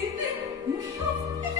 一定不是